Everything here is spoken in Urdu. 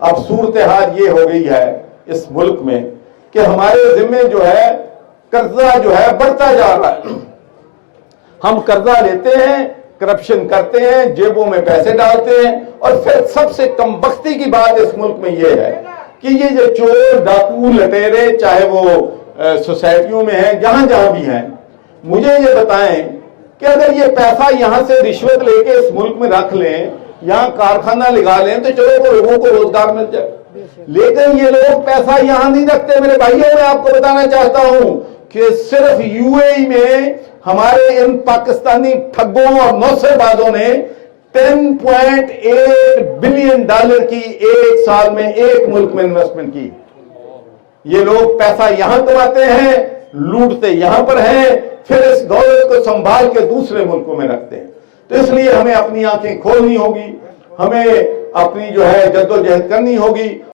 اب صورتحال یہ ہو گئی ہے اس ملک میں کہ ہمارے ذمے جو ہے قرضہ جو ہے بڑھتا جا رہا ہے. ہم قرضہ لیتے ہیں، کرپشن کرتے ہیں، جیبوں میں پیسے ڈالتے ہیں، اور پھر سب سے کم بختی کی بات اس ملک میں یہ ہے کہ یہ جو چور ڈاکو لٹیرے چاہے وہ سوسائٹیوں میں ہیں، جہاں جہاں بھی ہیں، مجھے یہ بتائیں کہ اگر یہ پیسہ یہاں سے رشوت لے کے اس ملک میں رکھ لیں، یہاں کارخانہ لگا لیں تو چلو وہ لوگوں کو روزگار مل جائے، لیکن یہ لوگ پیسہ یہاں نہیں رکھتے. میرے بھائیوں، میں آپ کو بتانا چاہتا ہوں کہ صرف یو اے ای میں ہمارے ان پاکستانی ٹھگوں اور نوسر بازوں نے $10.8 بلین کی ایک سال میں ایک ملک میں انویسٹمنٹ کی. یہ لوگ پیسہ یہاں کماتے ہیں، لوٹتے یہاں پر ہیں، پھر اس دولت کو سنبھال کے دوسرے ملکوں میں رکھتے ہیں. تو اس لیے ہمیں اپنی آنکھیں کھولنی ہوگی، ہمیں اپنی جو ہے جدوجہد کرنی ہوگی.